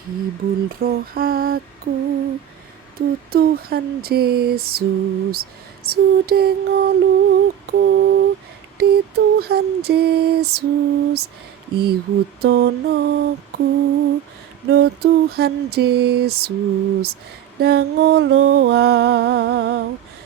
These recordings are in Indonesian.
Hibur roh aku, tu Tuhan Yesus, sudah ngoluku di Tuhan Yesus, ihutonoku, no Tuhan Yesus, dangoloau,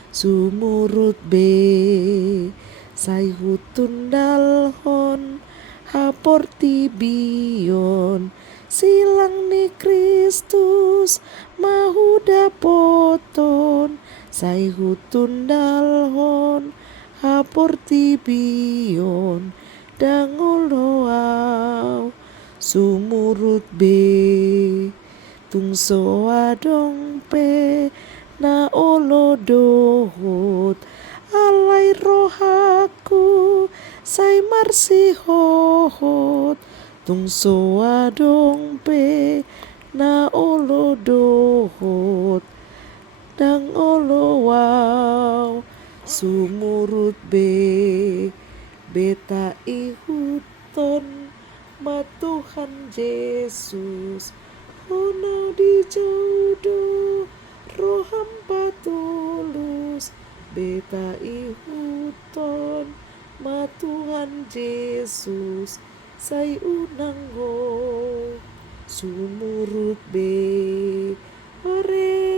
sumurut be, saihutun dalhon, haporti bion, silang ni Kristus mahuda poton sai hutun dalhon haporti bion dangoloau sumurut be tungso adong pe na olo dohot alai rohaku sai marsi hohot tungso adong pe na olo dohot dang olo wow sumurut be beta ihuton matuhan Yesus ono di jodoh roh hamba tulus beta ihuton matuhan Yesus sai unang ho sumurut be ore